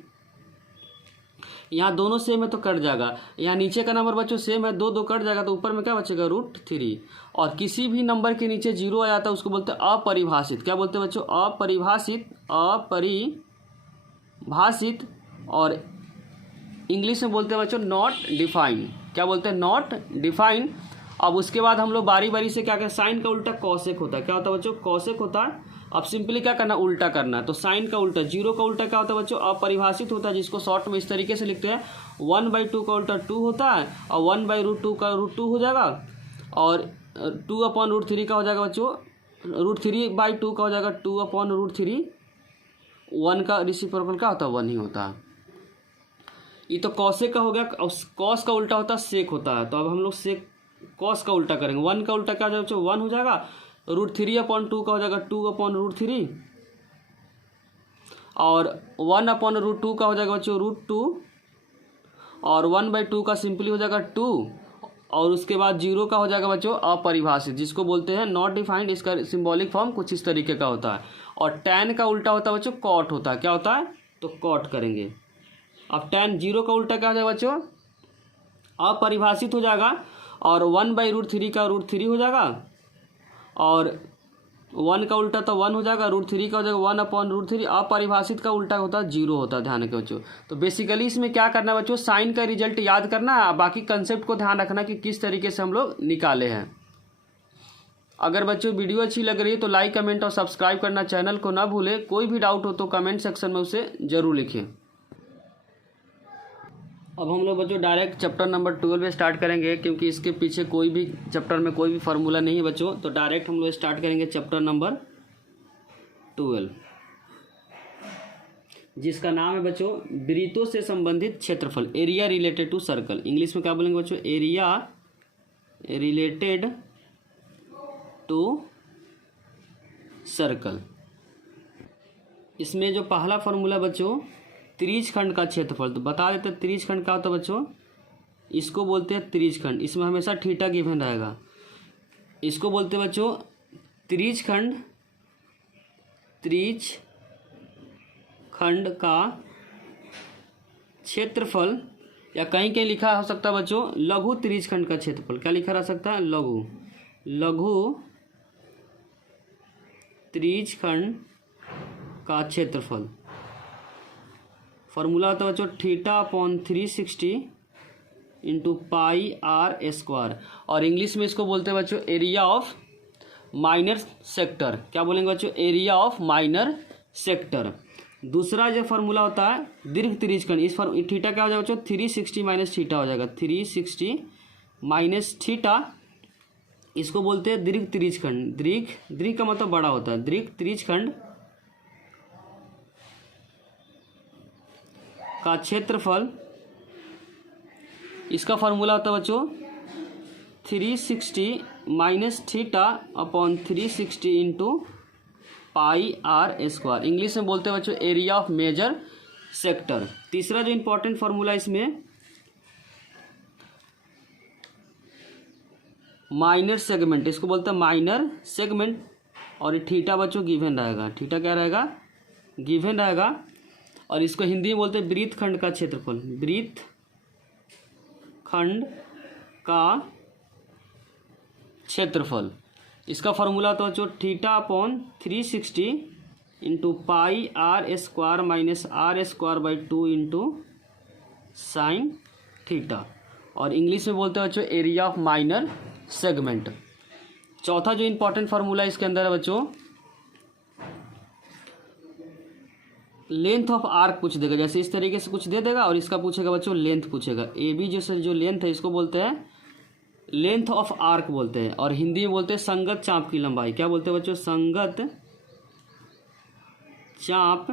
यहाँ दोनों सेम है तो कट जाएगा। यहाँ नीचे का नंबर बच्चों सेम है, 2 कट जाएगा तो ऊपर में क्या बचेगा, √3। और किसी भी नंबर के नीचे 0 आ जाता है उसको बोलते हैं अपरिभाषित। क्या बोलते हैं बच्चों, अपरिभाषित। अपरिभाषित और इंग्लिश में बोलते हैं बच्चों नॉट डिफाइंड। क्या बोलते हैं, नॉट डिफाइंड। अब उसके बाद हम लोग बारी बारी से क्या करें, साइन का उल्टा कॉसेक होता है। क्या होता है बच्चों, कॉसेक होता है। अब सिंपली क्या करना, उल्टा करना है। तो साइन का उल्टा, 0 का उल्टा क्या होता है बच्चों, अपरिभाषित होता है, जिसको शॉर्ट में इस तरीके से लिखते हैं 1/2 का उल्टा 2 होता है और 1/√2 का √2 हो जाएगा और 2/√3 का हो जाएगा बच्चों, √3/2 का हो जाएगा 2/√3। 1 का रेसिप्रोकल क्या होता है, 1 ही होता है। ये तो कॉसेक का हो गया। कॉस का उल्टा होता है सेक होता है। तो अब हम लोग सेक कॉस का उल्टा करेंगे। 1 का उल्टा क्या हो जाएगा बच्चों, 1 हो जाएगा। √3/2 का हो जाएगा 2/√3 और 1/√2 का हो जाएगा बच्चों √2 और 1/2 का सिंपली हो जाएगा 2 और उसके बाद 0 का हो जाएगा बच्चों अपरिभाषित, जिसको बोलते हैं नॉट डिफाइंड। इसका सिंबॉलिक फॉर्म कुछ इस तरीके का होता है। और tan का उल्टा होता है बच्चों कॉट होता है। क्या होता है, तो कॉट करेंगे। अब tan 0 का उल्टा क्या हो जाएगा बच्चों, अपरिभाषित हो जाएगा और 1/√3 का √3 हो जाएगा और 1 का उल्टा तो 1 हो जाएगा, √3 का हो जाएगा 1/√3। अपरिभाषित का उल्टा होता है 0 होता है। ध्यान रखें बच्चों। तो बेसिकली इसमें क्या करना है बच्चों, साइन का रिजल्ट याद करना है, बाकी कंसेप्ट को ध्यान रखना कि किस तरीके से हम लोग निकाले हैं। अगर बच्चों वीडियो अच्छी लग रही है तो लाइक, कमेंट और सब्सक्राइब करना चैनल को ना भूलें। कोई भी डाउट हो तो कमेंट सेक्शन में उसे जरूर लिखें। अब हम लोग बच्चों डायरेक्ट चैप्टर नंबर 12 में स्टार्ट करेंगे, क्योंकि इसके पीछे कोई भी चैप्टर में कोई भी फार्मूला नहीं है बच्चों। तो डायरेक्ट हम लोग स्टार्ट करेंगे चैप्टर नंबर 12, जिसका नाम है बच्चों वृत्तों से संबंधित क्षेत्रफल, area related to circle. English में क्या बोलेंगे बच्चों, एरिया रिलेटेड टू सर्कल। इसमें जो पहला फार्मूला बच्चों त्रिज्यखंड का क्षेत्रफल, तो बता देते हैं त्रिज्यखंड क्या होता है बच्चों, इसको बोलते हैं त्रिज्यखंड। इसमें हमेशा थीटा गिवन रहेगा। इसको बोलते हैं बच्चों त्रिज्यखंड, त्रिज्यखंड का क्षेत्रफल, या कहीं कहीं लिखा हो सकता है बच्चों लघु त्रिज्यखंड का क्षेत्रफल। क्या लिखा रह सकता है, लघु त्रिज्यखंड का क्षेत्रफल। फॉर्मूला होता है बच्चों θ/360 इंटू πr²। और इंग्लिश में इसको बोलते हैं बच्चों एरिया ऑफ माइनर सेक्टर। क्या बोलेंगे बच्चों, एरिया ऑफ माइनर सेक्टर। दूसरा जो फार्मूला होता है दीर्घ त्रिज्यखंड, इस थीटा क्या हो जाएगा बच्चों, 360 माइनस थीटा हो जाएगा, 360 माइनस थीटा। इसको बोलते हैं दीर्घ त्रिज्यखंड। दीर्घ का मतलब बड़ा होता है। दीर्घ त्रिज्यखंड का क्षेत्रफल, इसका फार्मूला होता है बच्चों 360 माइनस θ/360 इंटू πr²। इंग्लिश में बोलते हैं बच्चों एरिया ऑफ मेजर सेक्टर। तीसरा जो इंपॉर्टेंट फार्मूला इसमें माइनर सेगमेंट, इसको बोलते हैं माइनर सेगमेंट। और ये थीटा बच्चों गिवन रहेगा, थीटा क्या रहेगा, गिवन रहेगा। और इसको हिंदी में बोलते हैं वृत्तखंड का क्षेत्रफल, वृत्तखंड का क्षेत्रफल। इसका फार्मूला तो बच्चों θ/360 into πr² minus r²/2 into sine theta. और इंग्लिश में बोलते हैं बच्चों एरिया ऑफ माइनर सेगमेंट। चौथा जो इंपॉर्टेंट फार्मूला इसके अंदर है बच्चों लेंथ ऑफ आर्क पूछ देगा। जैसे इस तरीके से कुछ दे देगा और इसका पूछेगा बच्चों लेंथ पूछेगा। ए बी जो लेंथ है इसको बोलते हैं लेंथ ऑफ आर्क बोलते हैं। और हिंदी में बोलते हैं संगत चाप की लंबाई। क्या बोलते हैं बच्चों, संगत चाप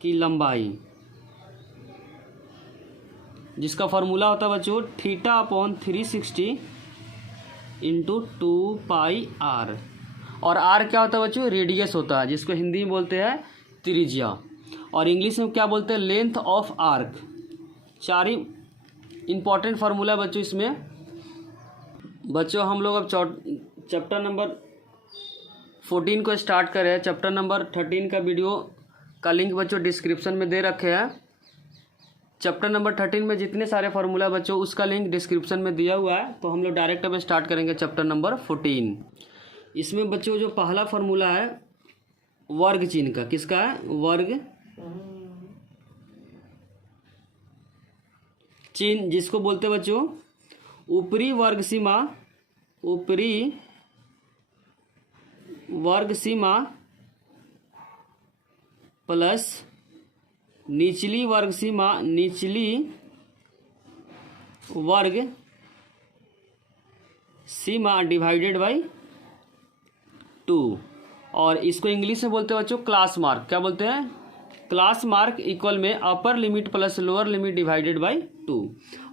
की लंबाई। जिसका फॉर्मूला होता है बच्चों थीटा अपॉन 360 इंटू 2πr। और r क्या होता है बच्चों, रेडियस होता है, जिसको हिंदी में बोलते हैं त्रिज्या, और इंग्लिश में क्या बोलते हैं, लेंथ ऑफ आर्क। चार ही इंपॉर्टेंट फार्मूला बच्चों इसमें। बच्चों हम लोग अब चैप्टर नंबर 14 को स्टार्ट करें। चैप्टर नंबर 13 का वीडियो का लिंक बच्चों डिस्क्रिप्शन में दे रखे हैं। चैप्टर नंबर 13 में जितने सारे फार्मूला बच्चों उसका लिंक डिस्क्रिप्शन में दिया हुआ है। तो हम लोग डायरेक्ट अब स्टार्ट करेंगे चैप्टर नंबर 14। इसमें बच्चों जो पहला फार्मूला है वर्ग चिन्ह का, किसका है, वर्ग चिन्ह, जिसको बोलते हैं बच्चों ऊपरी वर्ग सीमा, ऊपरी वर्ग सीमा प्लस निचली वर्ग सीमा, निचली वर्ग सीमा डिवाइडेड बाई 2। और इसको इंग्लिश में बोलते हैं बच्चों क्लास मार्क। क्या बोलते हैं, क्लास मार्क इक्वल में upper limit plus lower limit divided by 2।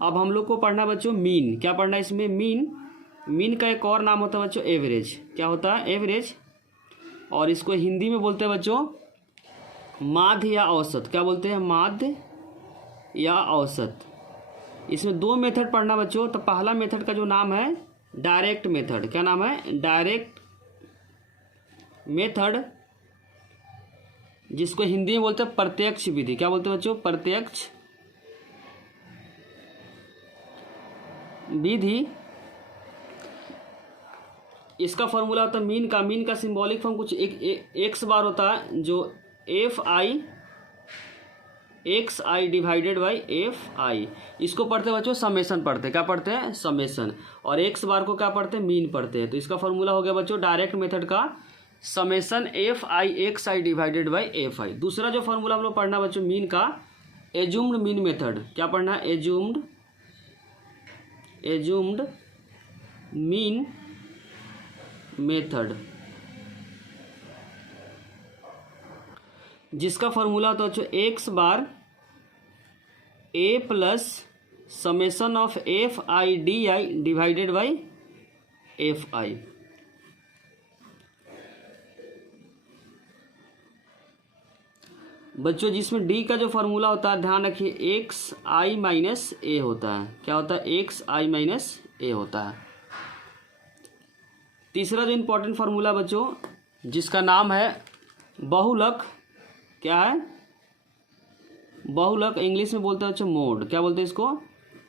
अब हम लोग को पढ़ना बच्चों मीन। क्या पढ़ना है इसमें, मीन। मीन का एक और नाम होता है बच्चों एवरेज। क्या होता है, एवरेज। और इसको हिंदी में बोलते हैं बच्चों माध्य या औसत। क्या बोलते हैं, माध्य या औसत। इसमें दो मेथड पढ़ना बच्चों। तो पहला मेथड का जो नाम है डायरेक्ट मेथड। क्या नाम है, डायरेक्ट मेथड, जिसको हिंदी में बोलते हैं प्रत्यक्ष विधि। क्या बोलते हैं बच्चों, प्रत्यक्ष विधि। इसका फॉर्मूला होता है मीन का। मीन का सिंबॉलिक फॉर्म कुछ एक्स बार होता है, जो F I x I divided by F I. इसको पढ़ते हैं बच्चों समेसन पढ़ते हैं। क्या पढ़ते हैं, समेसन। और एक्स बार को क्या पढ़ते हैं, मीन पढ़ते हैं। तो इसका फॉर्मूला हो गया बच्चों डायरेक्ट मेथड का summation F I x I divided by F I. दूसरा जो फॉर्मूला हम लोग पढ़ना बच्चों मीन का, एज्यूम्ड मीन मेथड। क्या पढ़ना है, एज्यूम्ड मीन मेथड, जिसका फॉर्मूला होता है बच्चों x bar A plus summation of F I D I divided by F I. बच्चों जिसमें डी का जो फॉर्मूला होता है ध्यान रखिए एक्स आई माइनस ए होता है। क्या होता है, एक्स आई माइनस ए होता है। तीसरा जो इंपॉर्टेंट फार्मूला बच्चों जिसका नाम है बहुलक। क्या है, बहुलक। इंग्लिश में बोलते हैं बच्चों मोड। क्या बोलते हैं इसको,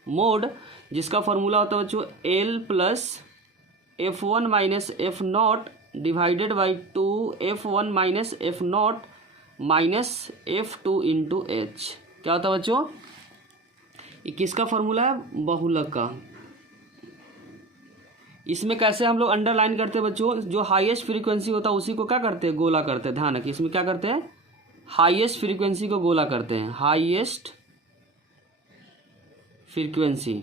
मोड। जिसका फार्मूला होता है बच्चों L plus F one minus F not divided by 2 F one minus F not minus F two into H. क्या होता है बच्चों, ये किसका फॉर्मूला है, बहुलक का। इसमें कैसे हम लोग अंडरलाइन करते हैं बच्चों, जो हाईएस्ट फ्रीक्वेंसी होता है उसी को क्या करते हैं, गोला करते हैं। ध्यान रखिए इसमें क्या करते हैं, हाईएस्ट फ्रीक्वेंसी को गोला करते हैं। हाईएस्ट फ्रीक्वेंसी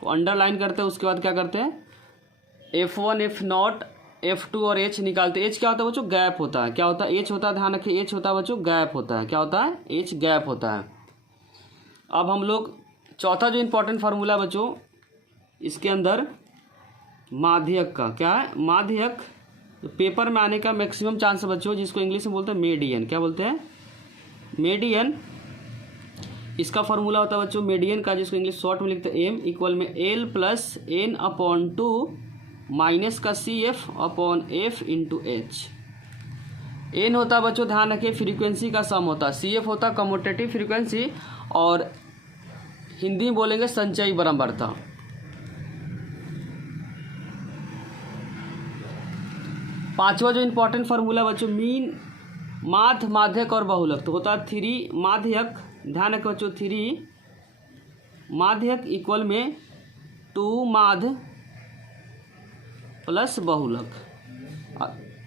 को अंडरलाइन करते हैं। उसके बाद क्या करते हैं, F1 F0 F2 और H निकालते हैं। H क्या होता है बच्चों, गैप होता है। क्या होता है, H होता है, ध्यान रखिए H होता है बच्चों गैप होता है। क्या होता है, H गैप होता है। अब हम लोग चौथा जो इंपॉर्टेंट फार्मूला बच्चों इसके अंदर माध्यक का। क्या है, माध्यक। पेपर में आने का मैक्सिमम चांस है बच्चों, जिसको इंग्लिश में बोलते हैं मेडियन। क्या बोलते हैं, मेडियन। इसका फॉर्मूला होता है बच्चों मेडियन का, जिसको इंग्लिश शॉर्ट में लिखते हैं एम इक्वल में l plus n upon 2 minus का c f upon f into h. N होता है बच्चों ध्यान रखिए फ्रीक्वेंसी का सम होता है। सी एफ होता है कम्यूटेटिव फ्रीक्वेंसी, और हिंदी में बोलेंगे संचयी बारंबारता। पांचवा जो इंपॉर्टेंट फार्मूला बच्चों मीन, माध्य, माध्यक और बहुलक। तो होता है 3 माध्यक। ध्यान रखो बच्चों 3 माध्यक इक्वल में 2 माध्य प्लस बहुलक।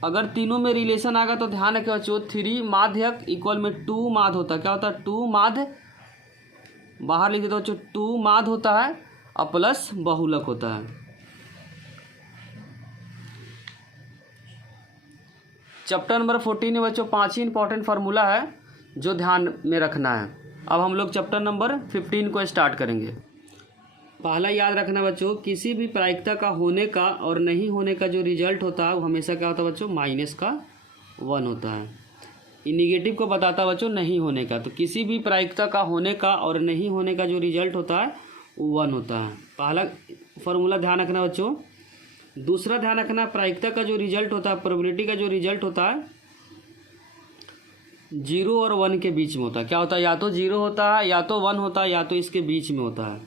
अगर तीनों में रिलेशन आएगा तो ध्यान रखें बच्चों 3 माध्यक इक्वल में 2 माध्य होता है। क्या होता है, 2 माध्य, बाहर लिख देते बच्चों 2 माध्य होता है और प्लस बहुलक होता है। चैप्टर नंबर 14 में बच्चों 5 ही इंपॉर्टेंट फार्मूला है जो ध्यान में रखना है। अब हम लोग चैप्टर नंबर 15 को स्टार्ट करेंगे। पहला याद रखना बच्चों, किसी भी प्रायिकता का होने का और नहीं होने का जो रिजल्ट होता है वो हमेशा क्या होता है बच्चों, -1 होता है। ये निगेटिव को बताता है बच्चों नहीं होने का। तो किसी भी प्रायिकता का होने का और नहीं होने का जो रिजल्ट होता है वो 1 होता है। पहला फॉर्मूला ध्यान रखना बच्चों। दूसरा ध्यान रखना, प्रायिकता का जो रिजल्ट होता है, प्रोबेबिलिटी का जो रिजल्ट होता है 0 और 1 के बीच में होता है। क्या होता है, या तो 0 होता है, या तो 1 होता है, या तो इसके बीच में होता है।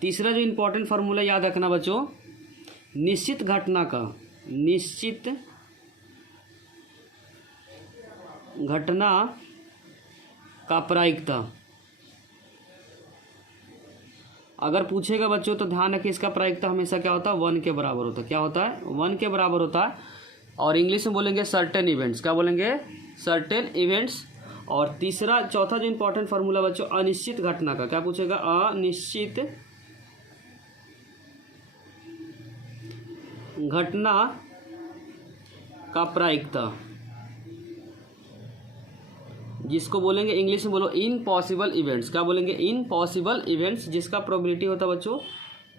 तीसरा जो इम्पोर्टेंट फार्मूला याद रखना बच्चों, निश्चित घटना का, निश्चित घटना का प्रायिकता अगर पूछेगा बच्चों तो ध्यान रखिए, इसका प्रायिकता हमेशा क्या होता है, 1 के बराबर होता है। क्या होता है, 1 के बराबर होता है। और इंग्लिश में बोलेंगे सर्टेन इवेंट्स। क्या बोलेंगे, सर्टेन इवेंट्स। और चौथा जो इम्पोर्टेंट फार्मूला बच्चों, अनिश्चित घटना का। क्या पूछेगा, अनिश्चित घटना का प्रायिकता, जिसको बोलेंगे इंग्लिश में बोलो इनपॉसिबल इवेंट्स। क्या बोलेंगे, इनपॉसिबल इवेंट्स, जिसका प्रोबेबिलिटी होता है बच्चों,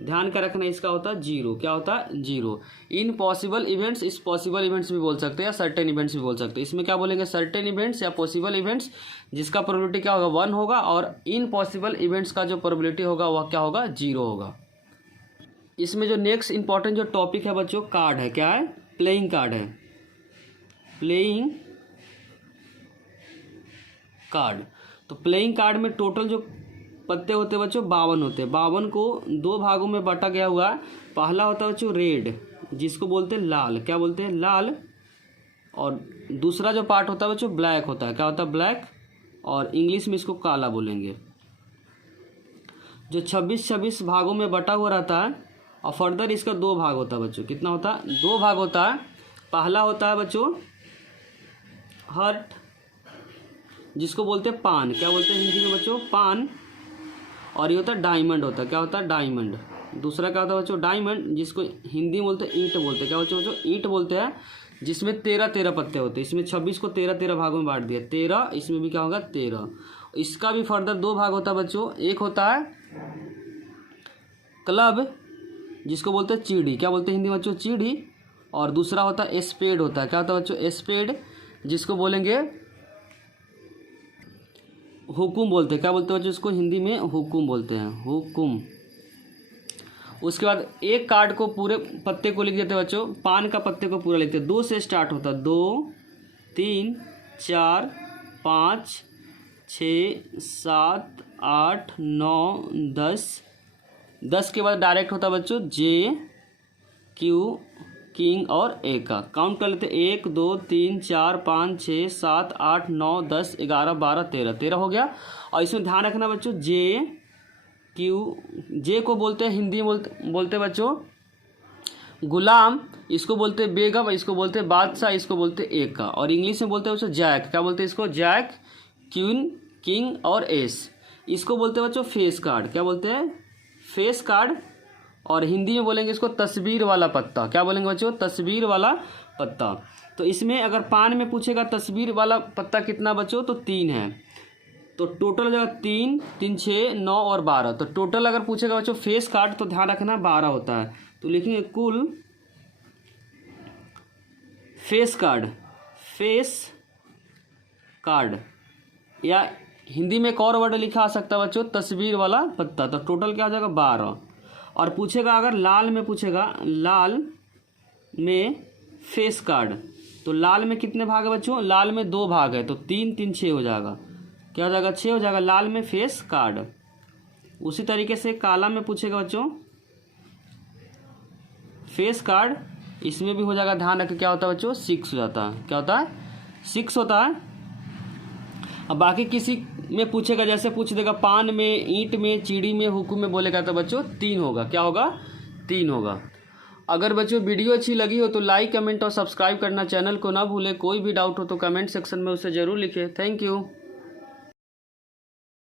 ध्यान का रखना, इसका होता है 0। क्या होता है, 0। इनपॉसिबल इवेंट्स, इस पॉसिबल इवेंट्स भी बोल सकते हैं या सर्टेन इवेंट्स भी बोल सकते हैं। इसमें क्या बोलेंगे, सर्टेन इवेंट्स या पॉसिबल इवेंट्स, जिसका प्रोबेबिलिटी क्या होगा, 1 होगा। और इनपॉसिबल इवेंट्स का जो प्रोबेबिलिटी होगा वह क्या होगा, 0 होगा। इसमें जो नेक्स्ट इंपॉर्टेंट जो टॉपिक है बच्चों, कार्ड है। क्या है, प्लेइंग कार्ड है, प्लेइंग कार्ड। तो प्लेइंग कार्ड में टोटल जो पत्ते होते हैं बच्चों 52 होते हैं। 52 को 2 भागों में बांटा गया हुआ है। पहला होता है बच्चों रेड, जिसको बोलते हैं लाल। क्या बोलते हैं, लाल। और दूसरा जो पार्ट होता है बच्चों ब्लैक होता है। क्या होता है, ब्लैक। और इंग्लिश में इसको काला बोलेंगे। जो 26 भागों में बटा हुआ रहता है। और फर्दर इसका 2 भाग होता है बच्चों। कितना होता है, 2 भाग होता है। पहला होता है बच्चों हर्ट, जिसको बोलते हैं पान। क्या बोलते हैं हिंदी में बच्चों, पान। और ये होता है डायमंड होता है। क्या होता है, डायमंड। दूसरा क्या होता है बच्चों, डायमंड, जिसको हिंदी में बोलते हैं ईंट बोलते हैं। क्या बोलते हैं बच्चों, ईंट बोलते हैं, जिसमें 13 पत्ते होते हैं। इसमें 26 को 13 भागों में बांट दिया, 13। इसमें भी क्या होगा, 13। इसका भी फर्दर 2 भाग होता है बच्चों। एक होता है क्लब, जिसको बोलते हैं चीड़ी। क्या बोलते हैं हिंदी में बच्चों, चीड़ी। और दूसरा होता है स्पेड होता है। क्या होता है बच्चों, स्पेड, जिसको बोलेंगे हुकुम बोलते हैं। क्या बोलते हैं बच्चों, इसको हिंदी में हुकुम बोलते हैं, हुकुम। उसके बाद एक कार्ड को पूरे पत्ते को लिख देते हैं बच्चों, पान का पत्ते को पूरा लिखते हैं। 2 से स्टार्ट होता है, 2, 3, 4, 5, 6, 7, 8, 9, 10। 10 के बाद डायरेक्ट होता है बच्चों जे, क्यू, किंग और ए का। काउंट कर लेते, 1, 2, 3, 4, 5, 6, 7, 8, 9, 10, 11, 12, 13 हो गया। और इसमें ध्यान रखना बच्चों, जे, क्यू, जे को बोलते हैं हिंदी में बोलते हैं बच्चों गुलाम, इसको बोलते हैं बेगम, इसको बोलते हैं बादशाह, इसको बोलते हैं एक का। और इंग्लिश में बोलते हैं बच्चों जैक। क्या बोलते हैं इसको, जैक, क्वीन, किंग और एस। इसको बोलते हैं बच्चों फेस कार्ड। क्या बोलते हैं, फेस कार्ड। और हिंदी में बोलेंगे इसको तस्वीर वाला पत्ता। क्या बोलेंगे बच्चों, तस्वीर वाला पत्ता। तो इसमें अगर पान में पूछेगा तस्वीर वाला पत्ता कितना बच्चों, तो 3 है। तो टोटल हो जाएगा 3, 3, 6, 9 और 12। तो टोटल अगर पूछेगा बच्चों फेस कार्ड तो ध्यान रखना 12 होता है। तो लिखेंगे कुल फेस कार्ड, फेस कार्ड। या हिंदी में एक और वर्ड लिखा आ सकता है बच्चों तस्वीर वाला पत्ता। तो टोटल क्या हो जाएगा 12। और पूछेगा अगर लाल में पूछेगा, लाल में फेस कार्ड, तो लाल में कितने भाग है बच्चों, लाल में 2 भाग है। तो 3, 3, 6 हो जाएगा। क्या हो जाएगा, 6 हो जाएगा लाल में फेस कार्ड। उसी तरीके से काला में पूछेगा बच्चों फेस कार्ड, इसमें भी हो जाएगा। ध्यान रखें क्या होता है बच्चों, 6 हो जाता है। क्या होता है, 6 होता है। अब बाकी किसी में पूछेगा, जैसे पूछ देगा पान में, ईंट में, चीड़ी में, हुकुम में बोलेगा तो बच्चों 3 होगा। क्या होगा, 3 होगा। अगर बच्चों वीडियो अच्छी लगी हो तो लाइक, कमेंट और सब्सक्राइब करना चैनल को ना भूलें। कोई भी डाउट हो तो कमेंट सेक्शन में उसे ज़रूर लिखें। Thank you.